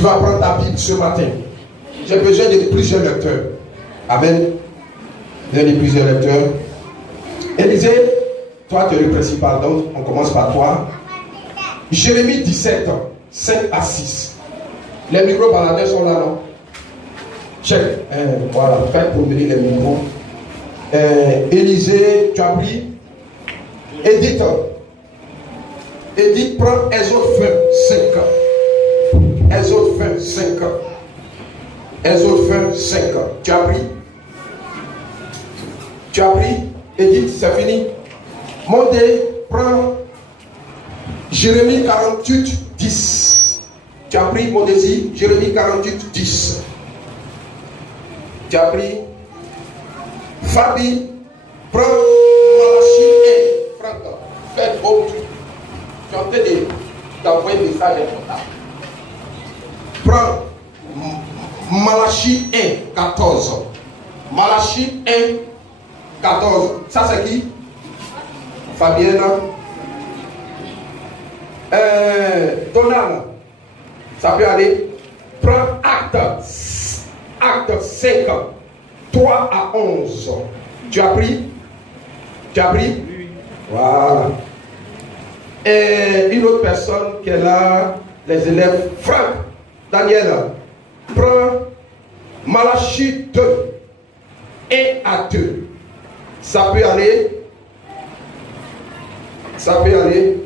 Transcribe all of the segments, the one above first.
Tu vas prendre ta Bible ce matin. J'ai besoin de plusieurs lecteurs. Amen. J'ai besoin de plusieurs lecteurs. Élisée, toi tu es le principal, donc on commence par toi. Jérémie 17, 5 à 6. Les micro-baladeurs sont là, non? Check. Voilà, faites pour venir les micros. Élisée, tu as pris. Édith, prends Exode 25. Exode 25. Exode 25. Tu as pris? Tu as pris? Édith, c'est fini. Montez, prends Jérémie 48, 10. Tu as pris mon désir? Jérémie 48, 10. Tu as pris? Fabi, prends Malachie 1. Franck, faites autre. Tu as peut-être d'envoyer un message important. Prends Malachie 1, 14. Malachie 1, 14. Ça c'est qui? Fabienne. Donald. Ça peut aller. Prends acte 5. 3 à 11. Tu as pris? Tu as pris? Oui. Voilà. Et une autre personne qui est là, les élèves. Franck, Daniel, prends Malachie 2. 1 à 2. Ça peut aller. Ça peut aller.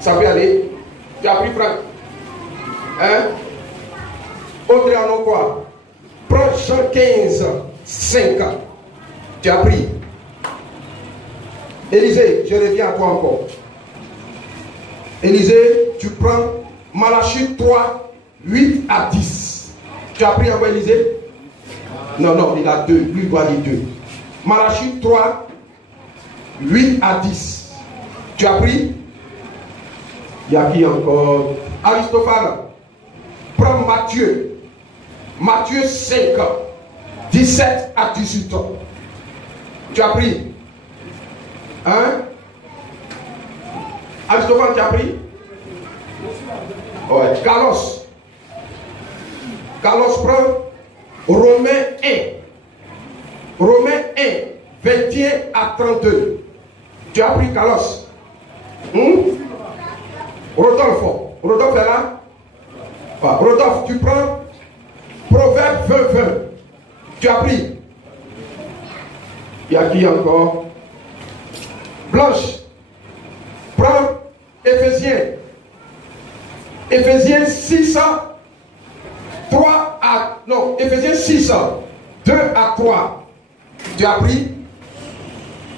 Ça peut aller. Tu as pris Franck? Hein? Audrey en quoi? Prends Jean 15, 5. Tu as pris. Élisée, je reviens à toi encore. Élisée, tu prends Malachie 3, 8 à 10. Tu as pris encore Élisée? Non, il a 2. Lui doit dire 2. Malachie 3, 8 à 10. Tu as pris? Il y a qui encore? Aristophane. Prends Matthieu. Matthieu 5, 17 à 18 ans. Tu as pris? Hein? Aristophane, tu as pris? Ouais. Carlos. Carlos prend Romains 1. Romains 1, 21 à 32. Tu as pris Carlos? Rodolphe est là? Rodolphe, tu prends Proverbe 20, 20. Tu as pris? Il y a qui encore? Blanche, prends Éphésiens. Éphésiens 6, 3 à... Non, Éphésiens 6, 2 à 3. Tu as pris?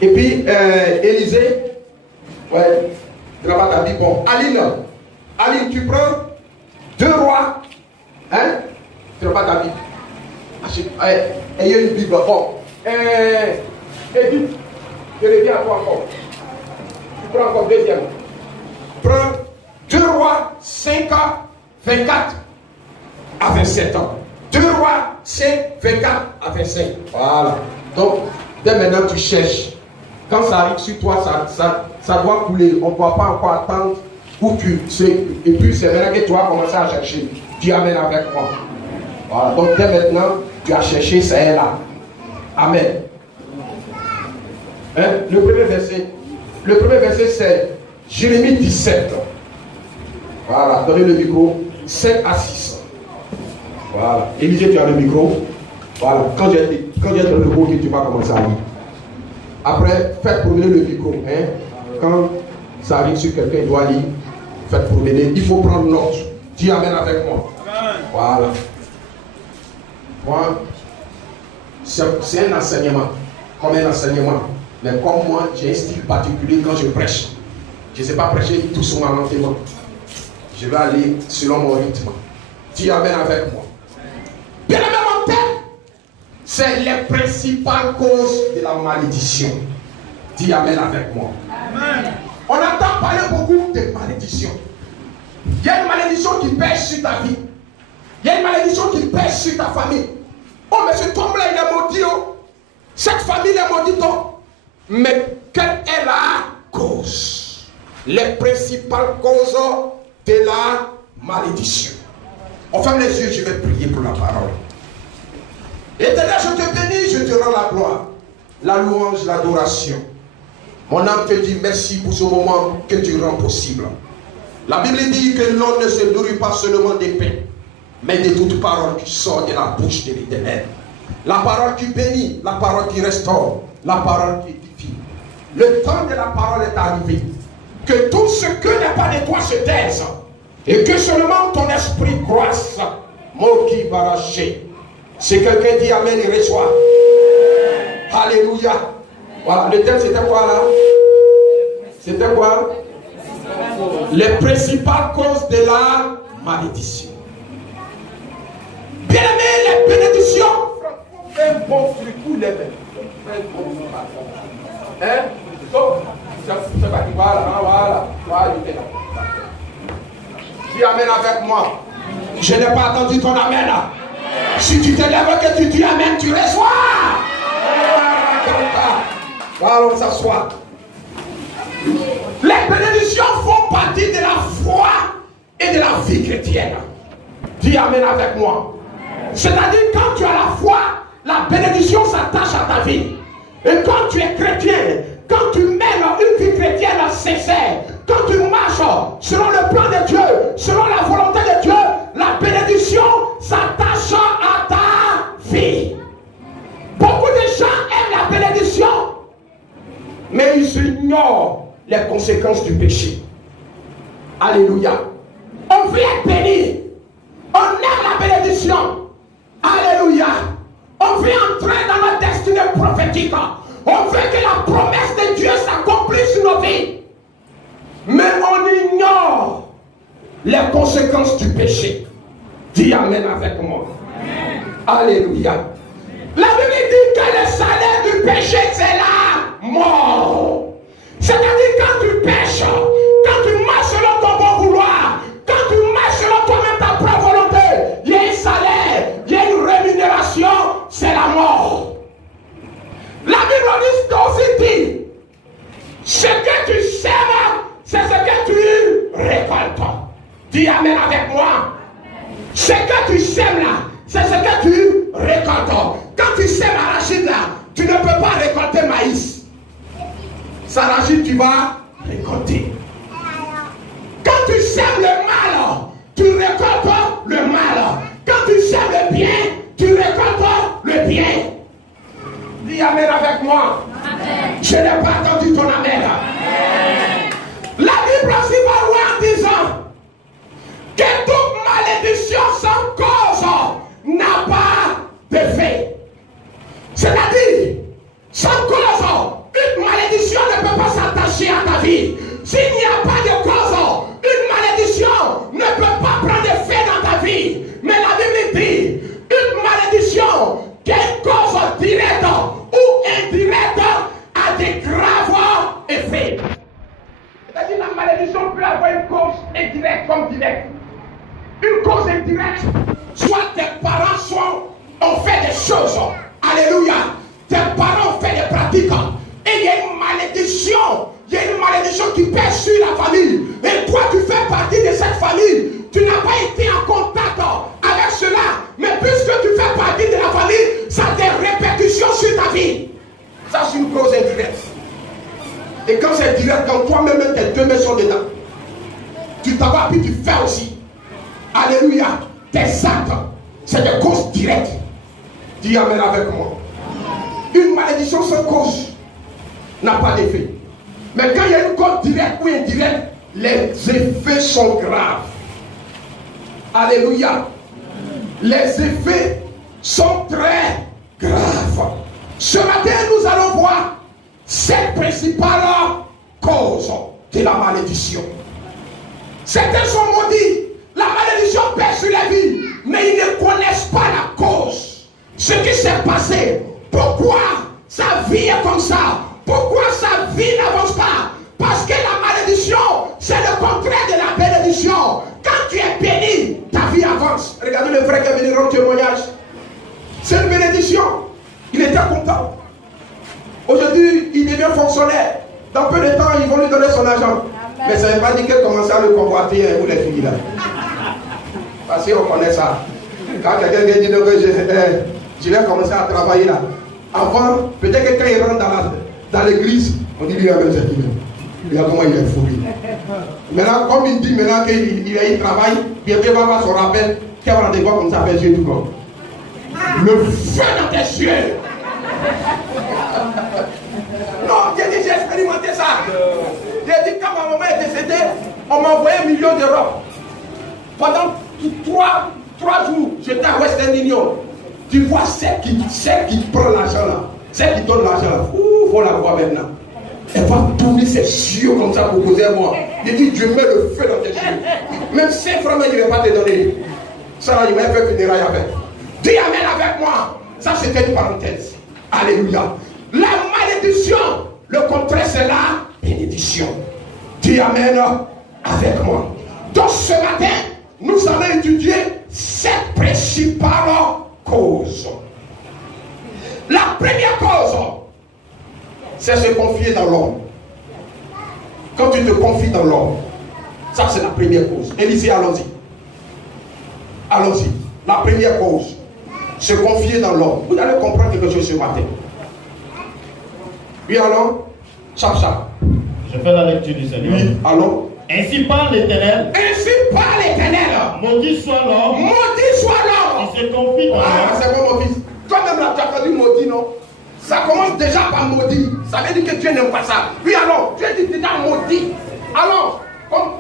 Et puis, Élisée. Ouais, tu n'as pas ta Bible. Bon, Aline, tu prends 2 rois. Hein? Tu n'as pas ta Bible. Ayez une Bible. Bon. Édith, je reviens à toi encore. Tu prends encore deuxième. Prends 2 rois 5, 24 à 27 ans. 2 rois 5, 24 à 25. Voilà. Donc, dès maintenant, tu cherches. Quand ça arrive sur toi, ça doit couler. On ne doit pas encore attendre où tu sais. Et puis, c'est vrai que tu vas commencer à chercher. Tu amènes avec moi. Voilà. Donc, dès maintenant, tu as cherché, c'est là. Amen. Hein? Le premier verset, c'est Jérémie 17. Voilà. Donnez le micro. 5 à 6. Voilà. Élisée, tu as le micro. Voilà. Quand j'ai donné le mot, tu vas commencer à lire. Après, faites promener le micro. Hein? Quand ça arrive sur quelqu'un, il doit lire. Faites promener. Il faut prendre note. Dis amen avec moi. Amen. Voilà. Moi, c'est un enseignement. Comme un enseignement. Mais comme moi, j'ai un style particulier quand je prêche. Je ne sais pas prêcher tout son lentement. Je vais aller selon mon rythme. Dis amen avec moi. Bien aimé mon père. C'est les principales causes de la malédiction. Dis amen avec moi. Amen. On entend parler beaucoup de malédiction. Il y a une malédiction qui pèse sur ta vie. Il y a une malédiction qui pèse sur ta famille. Oh, mais ce homme-là, il est maudit. Oh. Cette famille est maudite. Oh. Mais quelle est la cause? Les principales causes de la malédiction. On ferme les yeux, je vais prier pour la parole. Éternel, je te bénis, je te rends la gloire, la louange, l'adoration. Mon âme te dit merci pour ce moment que tu rends possible. La Bible dit que l'homme ne se nourrit pas seulement des pains, mais de toute parole qui sort de la bouche de l'Éternel. La parole qui bénit, la parole qui restaure, la parole qui édifie. Le temps de la parole est arrivé. Que tout ce que n'est pas de toi se taise et que seulement ton esprit croisse. Moki baraché. Si quelqu'un dit Amen, il reçoit. Alléluia. Voilà, le thème c'était quoi là? C'était quoi? Les principales causes de la malédiction. Bien aimé, les bénédictions. Fais un bon fricou les mêmes. Fais un bon fricou. Hein? Voilà. Dis Amen avec moi. Je n'ai pas attendu ton Amen. Si tu te lèves que tu dis Amen, tu reçois. Voilà, on s'assoit. Les bénédictions font partie de la foi et de la vie chrétienne. Dis Amen avec moi. C'est-à-dire quand tu as la foi, la bénédiction s'attache à ta vie. Et quand tu es chrétien, quand tu mènes une vie chrétienne sincère, quand tu marches selon le plan de Dieu, selon la volonté de Dieu, la bénédiction s'attache à ta vie. Beaucoup de gens aiment la bénédiction, mais ils ignorent les conséquences du péché. Alléluia. On veut être béni. On aime la bénédiction. Alléluia. On veut entrer dans notre destinée prophétique. On veut que la promesse de Dieu s'accomplisse sur nos vies. Mais on ignore les conséquences du péché. Dis Amen avec moi. Amen. Alléluia. La Bible dit que le salaire du péché, c'est la mort. C'est-à-dire quand tu pêches, quand tu marches selon ton bon vouloir, quand tu marches selon toi-même ta propre volonté, il y a un salaire, il y a une rémunération, c'est la mort. La Bible aussi dit, ce que tu sèmes, c'est ce que tu récoltes. Dis Amen avec moi. Ce que tu sèmes là, c'est ce que tu récoltes. Quand tu sèmes arachide là, tu ne peux pas récolter maïs. Ça arachide, tu vas récolter. Quand tu sèmes le mal, tu récoltes le mal. Quand tu sèmes le bien, tu récoltes le bien. Dis Amen avec moi. Amen. Je n'ai pas entendu ton Amen. Amen. La Bible aussi va loin en disant que toute malédiction sans cause n'a pas d'effet. C'est-à-dire, sans cause, une malédiction ne peut pas s'attacher à ta vie. S'il n'y a pas de cause, une malédiction ne peut pas prendre effet dans ta vie. Mais la Bible dit, une malédiction qui est une cause directe ou indirecte a des graves effets. C'est-à-dire la malédiction peut avoir une cause indirecte comme directe. Une cause indirecte, soit tes parents ont fait des choses. Alléluia. Tes parents ont fait des pratiques. Et il y a une malédiction. Il y a une malédiction qui pèse sur la famille. Et toi, tu fais partie de cette famille. Tu n'as pas été en contact avec cela. Mais puisque tu fais partie de la famille, ça a des répercussions sur ta vie. Ça, c'est une cause indirecte. Et quand c'est direct, quand toi-même, tes deux mains sont dedans, tu t'avoir puis tu fais aussi. Alléluia. Tes actes, c'est des causes directes. Dis Amen avec moi. Une malédiction sans cause n'a pas d'effet. Mais quand il y a une cause directe ou indirecte, les effets sont graves. Alléluia. Les effets sont très graves. Ce matin, nous allons voir cette principale cause de la malédiction. Certains sont maudits. La malédiction pèse sur la vie, mais ils ne connaissent pas la cause. Ce qui s'est passé. Pourquoi sa vie est comme ça? Pourquoi sa vie n'avance pas? Parce que la malédiction, c'est le contraire de la bénédiction. Quand tu es béni, ta vie avance. Regardez le frère qui est venu rendre témoignage. C'est une bénédiction. Il était content. Aujourd'hui, il devient fonctionnaire. Dans peu de temps, ils vont lui donner son argent. Amen. Mais ça ne veut pas dire qu'elle commence à le convoiter, vous les filles là. Parce qu'on connaît ça. Quand quelqu'un vient dire que je vais commencer à travailler là. Avant, peut-être que quand il rentre dans l'église, on dit lui avec cette idée. Il a comment il est fou. Maintenant, comme il dit maintenant qu'il travaille, bientôt il va avoir son rappel, qu'il va avoir des voix comme ça avec Dieu tout comme. Le feu dans tes yeux. Non, j'ai expérimenté ça. J'ai dit quand ma maman est décédée, on m'a envoyé 1 million d'euros. Pendant 3 jours, j'étais à Western Union. Tu vois celle qui prend l'argent là, celle qui donne l'argent là, il faut la voir maintenant. Elle va tourner ses yeux comme ça pour causer moi. Il dit, Dieu met le feu dans tes yeux. Même 5 francs, il ne va pas te donner. Ça là, il m'a fait funérailles avec. Dis amen avec moi. Ça, c'était une parenthèse. Alléluia. La malédiction, le contraire, c'est la bénédiction. Dis amen avec moi. Donc ce matin, nous allons étudier 7 principales causes. La première cause, c'est se confier dans l'homme. Quand tu te confies dans l'homme, ça c'est la première cause. Élisée, allons-y. Allons-y. La première cause, se confier dans l'homme. Vous allez comprendre quelque chose ce matin. Oui, allons. Chap. Je fais la lecture du Seigneur. Oui, allons. Ainsi parle l'Éternel. Ainsi parle l'Éternel. Maudit soit l'homme. Maudit soit l'homme. Il se confie dans l'homme. Ah, c'est bon mon fils. Toi-même là, tu as entendu maudit, non? Ça commence déjà par maudit. Ça veut dire que Dieu n'aime pas ça. Oui, alors, Dieu dit déjà maudit. Alors, reprends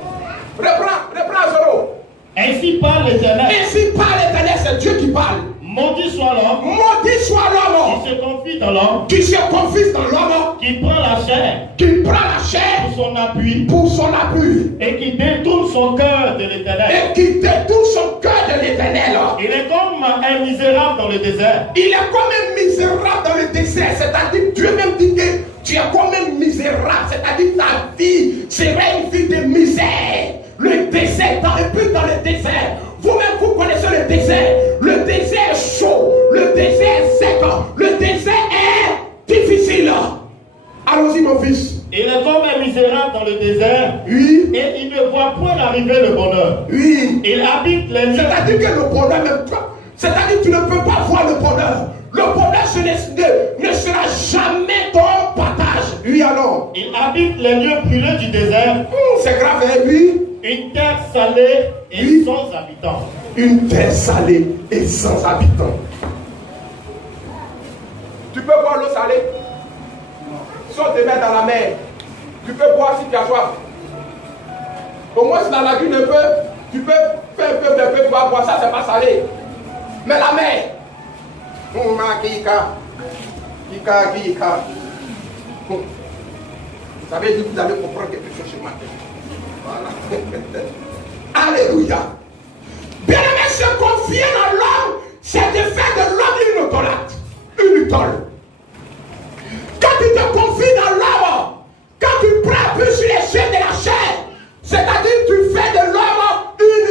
à zéro. Ainsi parle l'Éternel. Ainsi parle l'Éternel, c'est Dieu qui parle. Maudit soit l'homme. Maudit soit l'homme. Qui se confie dans l'homme. Qui se confie dans l'homme. Qui prend la chair. Qui prend la chair. Pour son appui. Pour son appui. Et qui détourne son cœur de l'Éternel. Et qui détourne son cœur de l'Éternel. Il est comme un misérable dans le désert. Il est comme un misérable dans le désert. C'est-à-dire, Dieu même dit que tu es comme un misérable. C'est-à-dire, ta vie sera une vie de misère. Le désert, et puis dans le désert. Vous-même, vous connaissez le désert. Le désert est chaud. Le désert est sec. Le désert est difficile. Allons-y, mon fils. Il est comme un misérable dans le désert. Oui. Et il ne voit point arriver le bonheur. Oui. Il habite les nuits. C'est-à-dire que le bonheur, même toi, c'est-à-dire que tu ne peux pas voir le bonheur. Le bonheur ne sera jamais ton partage. Oui, alors. Il habite les lieux brûlés du désert. C'est grave, hein, oui. Une terre salée et oui. Sans habitants. Une terre salée et sans habitants. Tu peux boire l'eau salée. Si on te met dans la mer, tu peux boire si tu as soif. Au moins si la lagune un peu, tu peux faire un peu, tu vas boire, ça c'est pas salé. Mais la mer, ça veut dire que vous allez comprendre quelque chose ce matin. Voilà. Alléluia. Bien aimé, se confier dans l'homme, c'est de faire de l'homme une autolate, une idole. Quand tu te confies dans l'homme, quand tu prends plus sur les yeux de la chair, c'est-à-dire tu fais de l'homme une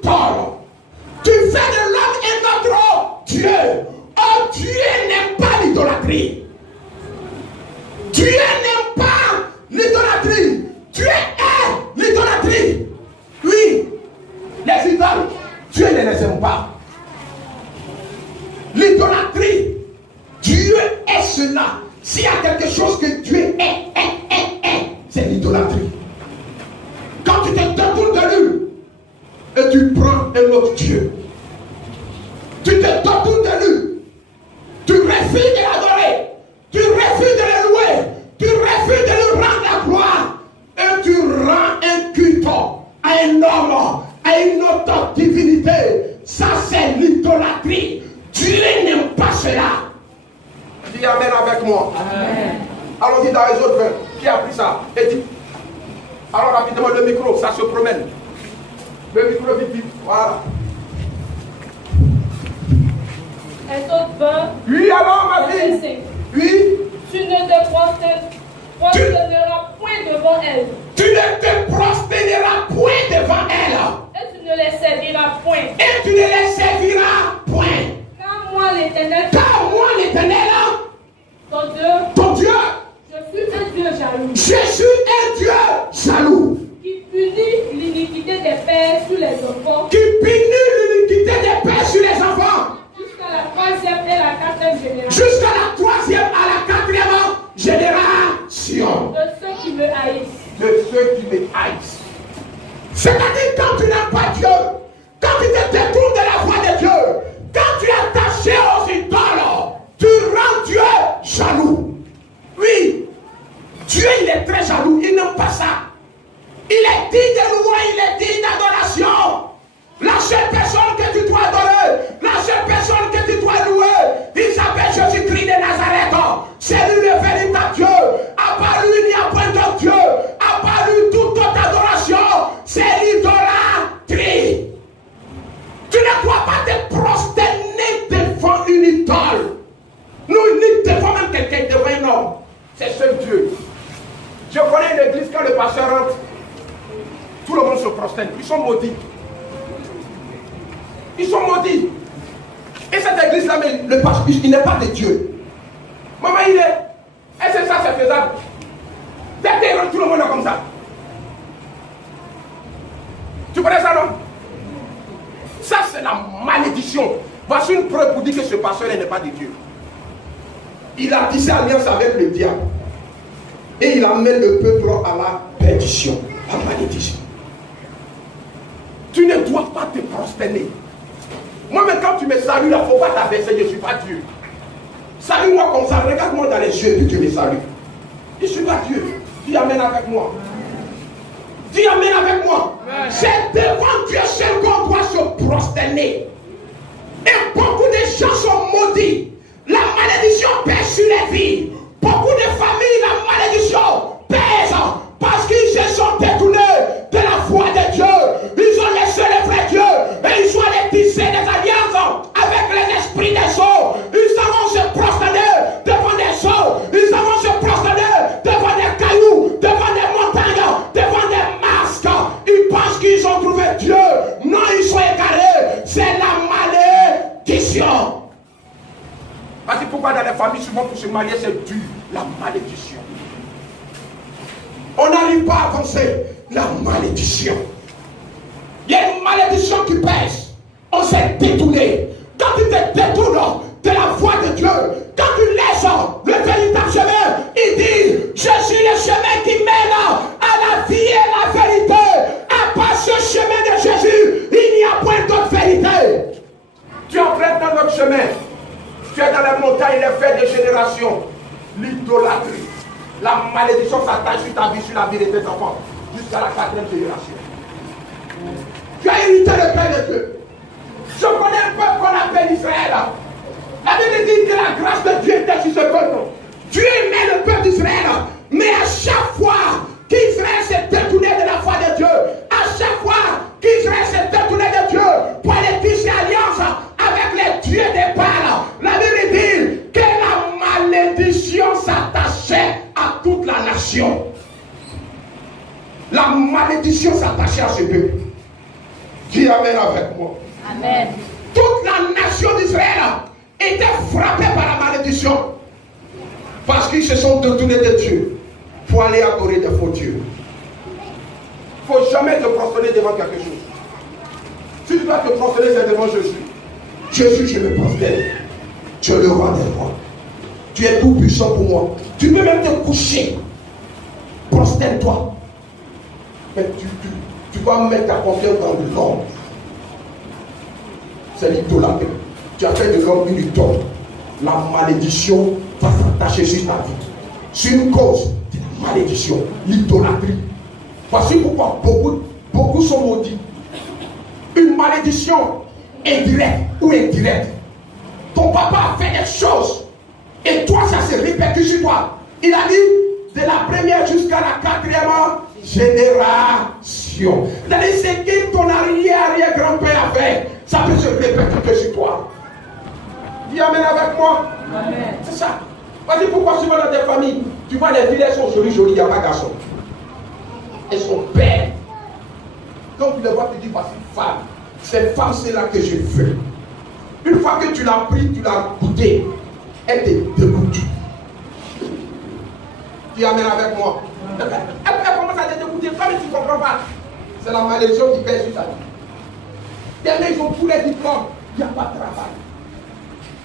idole. Tu fais de l'homme un autre Dieu. Oh, Dieu n'aime pas l'idolâtrie. Dieu n'aime pas l'idolâtrie. Dieu est l'idolâtrie. Oui, les idoles, Dieu ne les aime pas. L'idolâtrie, Dieu est cela. S'il y a quelque chose que Dieu est, c'est l'idolâtrie. Quand tu te détournes de lui et tu prends un autre Dieu, tu te détournes de lui, tu refuses de l'adorer, tu refuses de le louer, tu refuses de lui rendre la gloire et tu rends un culte à un homme, à une autre divinité. Ça c'est l'idolâtrie. Dieu n'aime pas cela. Dis amen avec moi. Amen. Allons-y dans les autres versets. Qui a pris ça? Et dit. Alors rapidement le micro, ça se promène. Le micro vite vite. Voilà. Exode 20. Oui, alors ma fille. Oui. Tu ne te prosterneras point devant elle. Tu ne te prosterneras point devant elle. Et tu ne les serviras point. Et tu ne les serviras point. Car moi l'Éternel. Car moi l'Éternel. Ton Dieu. Je suis un Dieu jaloux. Je suis un Dieu jaloux. Qui punit l'iniquité des pères sur les enfants. Qui punit génération. Jusqu'à la troisième, à la quatrième génération. De ceux qui me haïssent. De ceux qui me haïssent. C'est-à-dire quand tu n'aimes pas Dieu, quand tu te détournes de la voie de Dieu, quand tu es attaché aux idoles, tu rends Dieu jaloux. Oui, Dieu il est très jaloux, il n'aime pas ça. Il est digne de louange, il est digne d'adoration. La seule personne que tu dois adorer, la seule personne que tu dois louer, il s'appelle Jésus-Christ de Nazareth. C'est lui le véritable Dieu. À part lui, il n'y a point d'autre Dieu. À part lui, toute autre adoration, c'est l'idolâtrie. Tu ne dois pas te prosterner devant une idole. Nous, ni devant même quelqu'un, devant un homme. C'est seul Dieu. Je connais une église, quand le pasteur rentre, tout le monde se prosterne. Ils sont maudits. Ils sont maudits. Et cette église-là, mais le pasteur, il n'est pas de Dieu. Maman, il est. Est-ce que ça, c'est faisable? Dès qu'il rentre, tout le monde est comme ça. Tu connais ça, non? Ça, c'est la malédiction. Voici une preuve pour dire que ce pasteur n'est pas de Dieu. Il a tissé alliance avec le diable. Et il amène le peuple à la perdition, la malédiction. Tu ne dois pas te prosterner. Moi-même, quand tu me salues, il ne faut pas t'abaisser, je ne suis pas Dieu. Salue-moi comme ça, regarde-moi dans les yeux, puis tu me salues. Je ne suis pas Dieu. Tu amènes avec moi. Tu amènes avec moi. C'est devant Dieu seul qu'on doit se prosterner. Et beaucoup de gens sont maudits. La malédiction pèse sur les vies. Beaucoup de familles, la malédiction pèse parce qu'ils se sont détournés de la foi de Dieu. Ils ont laissé le vrai Dieu et ils sont allés tisser des alliances avec les esprits des eaux. Ils vont se prosterner devant des eaux. Ils vont se prosterner devant des cailloux, devant des montagnes, devant des masques. Ils pensent qu'ils ont trouvé Dieu. Non, ils sont égarés. C'est la malédiction. Parce que pourquoi dans les familles, souvent pour se marier, c'est dur. La malédiction. On n'arrive pas à avancer. La malédiction. Il y a une malédiction qui pèse. On s'est détourné. Quand tu te détournes de la voie de Dieu, quand tu laisses le véritable chemin, il dit, je suis le chemin qui mène à la vie et la vérité. À part ce chemin de Jésus, il n'y a point d'autre vérité. Tu empruntes dans notre chemin. Tu es dans les montagnes, les faits de génération. L'idolâtrie. La malédiction s'attache sur ta vie, sur la vie de tes enfants. Jusqu'à la 4e génération. Tu as hérité le Père de Dieu. Je connais un peuple qu'on appelle Israël. La Bible dit que la grâce de Dieu était sur ce peuple. Dieu aimait le peuple d'Israël. Mais à chaque fois qu'Israël s'est détourné de la foi de Dieu, à chaque fois qu'Israël s'est détourné de Dieu pour aller tisser alliance avec les dieux des Baals, la Bible dit que la malédiction s'attachait à toute la nation. La malédiction s'attachait à ce peuple. Qui amène avec moi? Amen. Toute la nation d'Israël était frappée par la malédiction. Parce qu'ils se sont détournés de Dieu pour aller adorer des faux dieux. Il ne faut jamais te prosterner devant quelque chose. Si tu dois te prosterner, c'est devant Jésus. Jésus, je me prosterne. Tu es le roi des rois. Tu es tout puissant pour moi. Tu peux même te coucher. Prosterne-toi. Mais tu dois mettre ta confiance dans l'homme. C'est l'idolâtrie. Tu as fait de l'homme une idole. La malédiction va s'attacher sur ta vie. C'est une cause de la malédiction. L'idolâtrie. Voici pourquoi beaucoup sont maudits. Une malédiction indirecte ou indirecte. Ton papa a fait des choses. Et toi, ça se répercute sur toi. Il a dit de la première jusqu'à la 4e génération. C'est-à-dire, c'est que ton arrière-grand-père a fait. Ça peut se répercuter sur toi. Dis amen avec moi. Amen. C'est ça. Voici pourquoi souvent dans tes familles, tu vois les filles, elles sont jolies, il n'y a pas de garçon. Elles sont belles. Donc tu les vois, tu dis, voici femme. Cette femme, c'est là que je veux. Une fois que tu l'as pris, tu l'as goûté, elle te dégoûte. Tu amènes avec moi. Elle commence à te dégoûter, comme tu ne comprends pas. C'est la malédiction qui pèse sur ta vie. Tellement ils ont tous les diplômes, il n'y a pas de travail.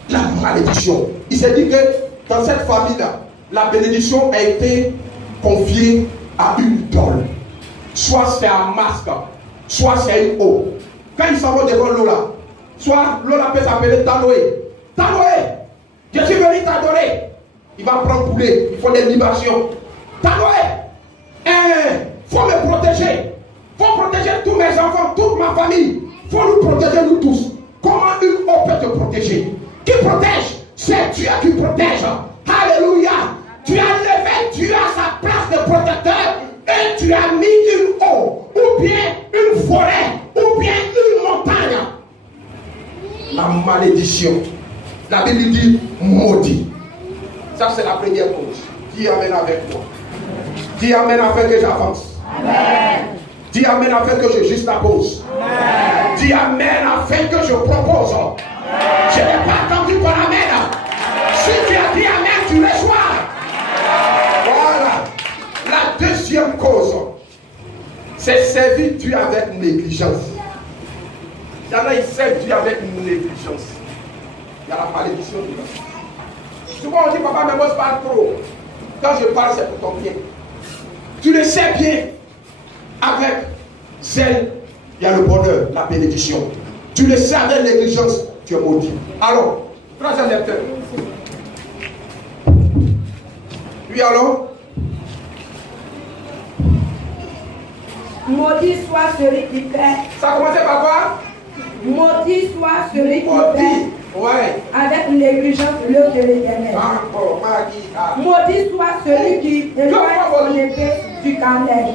La malédiction. s'est dit que dans cette famille-là, la bénédiction a été confiée à une idole. Soit c'est un masque, soit c'est une eau. Quand ils s'en vont devant Lola, soit Lola peut s'appeler Tanoé. Tanoé, je suis venu t'adorer. Il va prendre poulet, il faut des libations. Tanoé, il faut me protéger. Il faut protéger tous mes enfants, toute ma famille. Il faut nous protéger, nous tous. Comment une eau peut te protéger? Qui protège? C'est Dieu qui protège. Alléluia. Tu as levé Dieu à sa place de protecteur et tu as mis une eau, ou bien une forêt, ou bien une montagne. La malédiction. La Bible dit maudit. Ça c'est la première cause. Dis amen avec moi. Dis amen afin que j'avance. Amen. Dis amen afin que je juxtapose. Amen. Dis amen afin que je propose. Amen. Je n'ai pas attendu pour amen. Si tu as dit amen, tu reçois. Voilà. La deuxième cause, c'est servir Dieu avec négligence. Il y en a, ils servent Dieu avec négligence. Il y a la malédiction dedans. Souvent on dit, papa, mais moi je parle trop. Quand je parle, c'est pour ton bien. Tu le sais bien. Avec zèle, il y a le bonheur, la bénédiction. Tu le sais avec négligence, tu es maudit. Alors, troisième lecteur. Oui, alors? Maudit soit celui qui fait. Ça a commencé par quoi? Maudit soit celui qui fait. Ouais. Avec négligence l'œuvre de l'Éternel. Maudit soit celui qui éloigne son épée du carnage.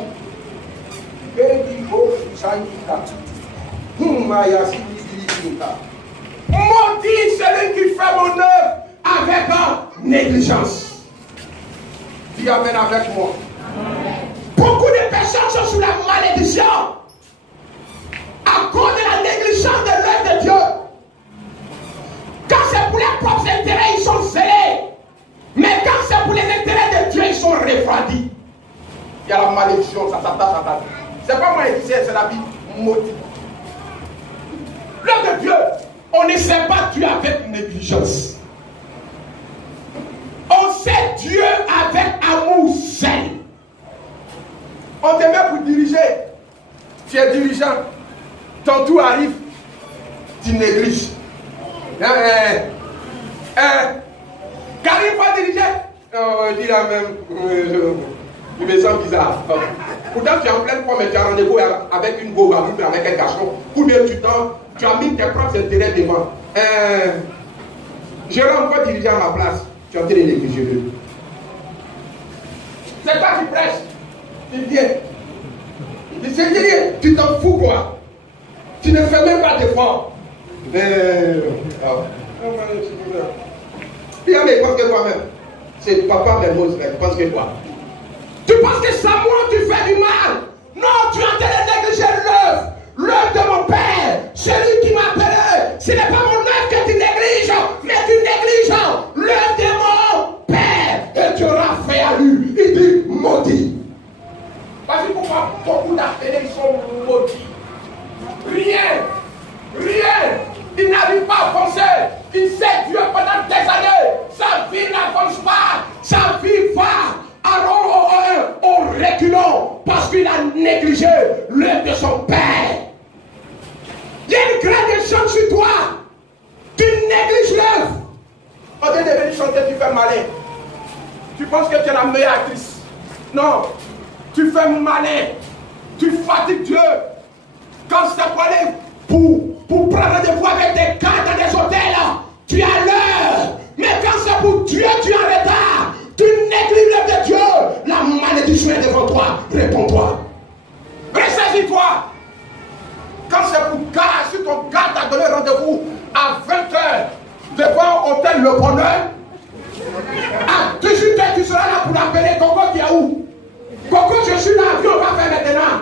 Maudit celui qui fait mon œuvre avec négligence. Dis amen avec moi. Beaucoup de personnes sont sous la malédiction à cause de la négligence de l'œuvre de Dieu. Quand c'est pour leurs propres intérêts, ils sont zélés. Mais quand c'est pour les intérêts de Dieu, ils sont refroidis. Il y a la malédiction, ça s'attache à ta vie. C'est pas moi qui dis, c'est la vie maudite. L'œuvre de Dieu, on ne sait pas Dieu avec négligence. On sait Dieu avec amour zèle. On te met pour diriger. Tu es dirigeant. Ton tour arrive. Tu négliges. Karim va diriger. Dis la même. Je me sens bizarre. Pourtant, tu es en pleine forme et tu as rendez-vous avec une go, avec un garçon. Ou bien tu as mis tes propres intérêts devant. Je vais encore diriger à ma place. Tu es en train de négliger. C'est toi qui prêches. Tu viens. Il s'est dit, tu t'en fous quoi? Tu ne fais même pas d'effort. Il pense que toi-même, c'est papa, mais moi, tu penses que toi. Tu penses que ça, moi, tu fais du mal. Non, tu es en train de négliger l'œuvre de mon père, celui qui m'a appelé. Ce n'est pas mon œuvre que tu négliges, mais tu négliges l'œuvre de mon père. Et tu auras fait à lui. Il dit maudit. Parce que pourquoi beaucoup d'appelés sont maudits? Rien. Il n'arrive pas à avancer. Il sait Dieu pendant des années. Sa vie n'avance pas. Sa vie va au reculons parce qu'il a négligé l'œuvre de son père. Il y a une grande chance sur toi. Tu négliges l'œuvre. On te devait chanter, tu fais malin. Tu penses que tu es la meilleure actrice. Non. Tu fais malin. Tu fatigues Dieu. Quand c'est pour aller pour prendre rendez-vous avec des cartes à des hôtels, tu as l'heure. Mais quand c'est pour Dieu, tu es en retard. Tu négliges l'œuvre de Dieu. La malédiction est devant toi. Réponds-toi. Ressaisis-toi. Quand c'est pour gars, si ton gars t'a donné rendez-vous à 20h devant hôtel Le Bonheur, à 18h tu seras là pour l'appeler. Coco, tu es où? Coco, je suis là, viens, on va faire maintenant.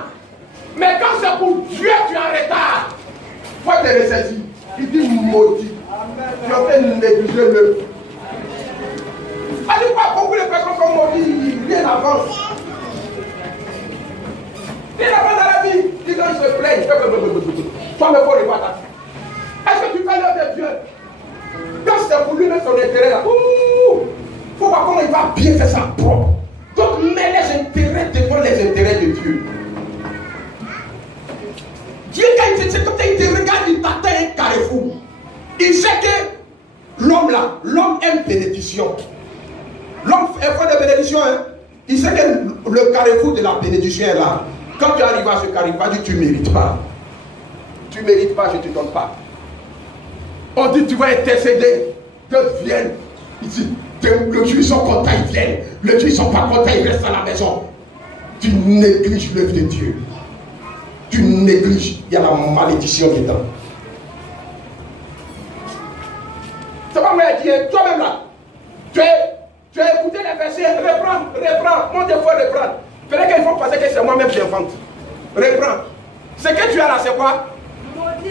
Mais quand c'est pour Dieu, tu es en retard. Il faut te ressaisir. Il dit maudit. Tu as fait négliger l'œuvre. Allez voir beaucoup de personnes sont maudites, rien n'avance. Rien n'avance dans la vie. Dis donc, ils se plaignent. Toi, me faut revoir ta vie. Est-ce que tu fais l'œuvre de Dieu? Quand c'est pour lui, mais son intérêt là. voir comment il va bien faire ça propre. Donc, mets les intérêts devant les intérêts de Dieu. Dieu, quand il te regarde, il t'attend un carrefour. Il sait que l'homme là, l'homme aime bénédiction. L'homme est fait de bénédiction. Hein? Il sait que le carrefour de la bénédiction est là. Quand tu arrives à ce carrefour, tu ne mérites pas. Tu ne mérites pas, je ne te donne pas. On dit tu vas intercéder. Que viennent ici. Le Dieu, ils sont contents, ils viennent. Le Dieu, ils ne sont pas contents, ils restent à la maison. Tu négliges l'œuvre de Dieu. Tu négliges. Il y a la malédiction dedans. C'est pas moi qui dis, toi-même là. Tu as écouté les versets, reprends. Mon Dieu, il faut reprendre. Peut-être qu'il faut penser que c'est moi-même qui invente. Reprends. Ce que tu as là, c'est quoi?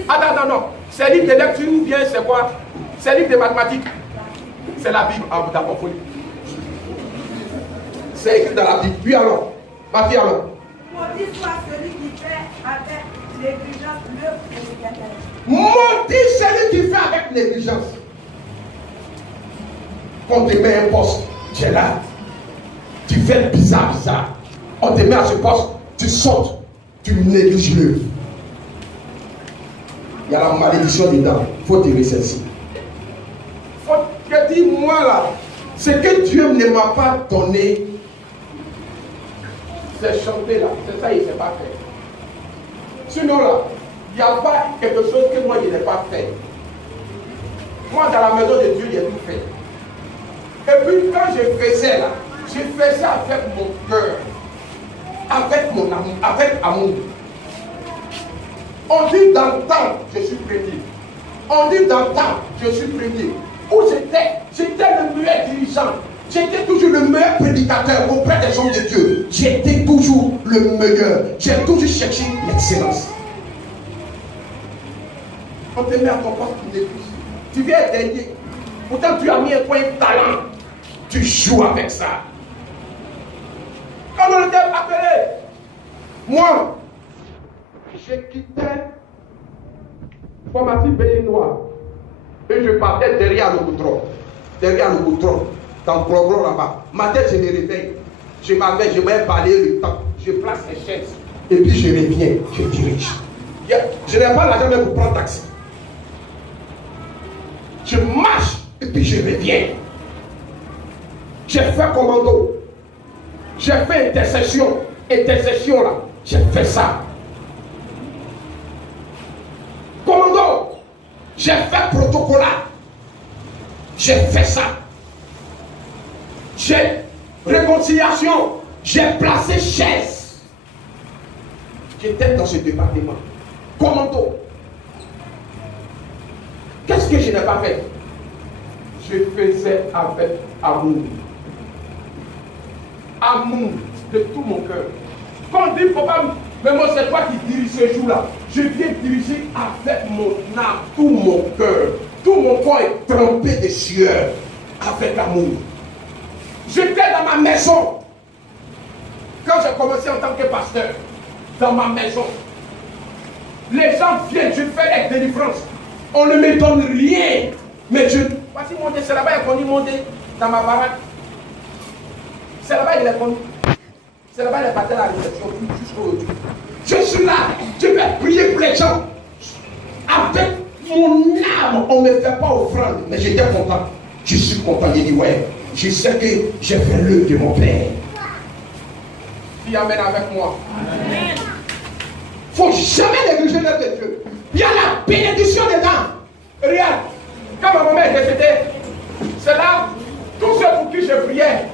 Attends, non. C'est livre de lecture ou bien c'est quoi? C'est livre de mathématiques. C'est la Bible d'abord. C'est écrit dans la Bible. Puis alors, ma fille alors. Maudit soit celui qui fait avec négligence l'œuvre de l'Éternel. Maudit celui qui fait avec négligence. On te met un poste, tu es là. Tu fais bizarre. On te met à ce poste, tu sautes, tu négliges l'œuvre. Il y a la malédiction dedans. Il faut tirer celle-ci. Faut que dis moi là, ce que Dieu ne m'a pas donné, c'est chanter là. C'est ça, il ne s'est pas fait. Sinon là, il n'y a pas quelque chose que moi je n'ai pas fait. Moi dans la maison de Dieu, j'ai tout fait. Et puis quand je faisais là, je faisais avec mon cœur, avec mon amour, avec amour. On dit dans le temps, je suis premier. On dit dans le temps, je suis premier. Où j'étais le meilleur dirigeant. J'étais toujours le meilleur prédicateur auprès des hommes de Dieu. J'étais toujours le meilleur. J'ai toujours cherché l'excellence. On te met à ton poste pour négliger. Tu viens être dernier. Pourtant, tu as mis un point de talent. Tu joues avec ça. Quand on était appelé, moi, j'ai quitté Pharmacie Béninois et je partais derrière le goudron. Dans le programme là-bas. Ma tête, je me réveille. Je vais balayer le temps. Je place les chaises. Et puis je reviens, je dirige. Je n'ai pas l'argent même pour prendre taxi. Je marche et puis je reviens. J'ai fait commando. J'ai fait intercession. Intercession là. J'ai fait ça. Commando. J'ai fait protocolat. J'ai fait ça. J'ai réconciliation. J'ai placé chaise. J'étais dans ce département. Commando. Qu'est-ce que je n'ai pas fait? Je faisais avec amour. Amour de tout mon cœur. Quand on dit, papa, mais moi c'est toi qui dirige ce jour-là. Je viens diriger avec mon âme, tout mon cœur. Tout mon corps est trempé de sueur. Avec amour. J'étais dans ma maison. Quand j'ai commencé en tant que pasteur, dans ma maison, les gens viennent, je fais les délivrances. On ne me donne rien. Mais je. Voici monter, c'est là-bas qu'il est connu monter dans ma baraque. C'est là-bas qu'il est connu. C'est là-bas qu'il est parti à la réception jusqu'aujourd'hui. Je suis là, je vais prier pour les gens. Avec mon âme, on ne me fait pas offrande. Mais j'étais content. Je suis content. J'ai dit, ouais, je sais que j'ai fait l'œuvre de mon Père. Qui amène avec moi. Amen. Il ne faut jamais négliger l'œuvre de Dieu. Il y a la bénédiction dedans. Regarde, quand ma maman était décédée, c'est là, tous ceux pour qui je priais,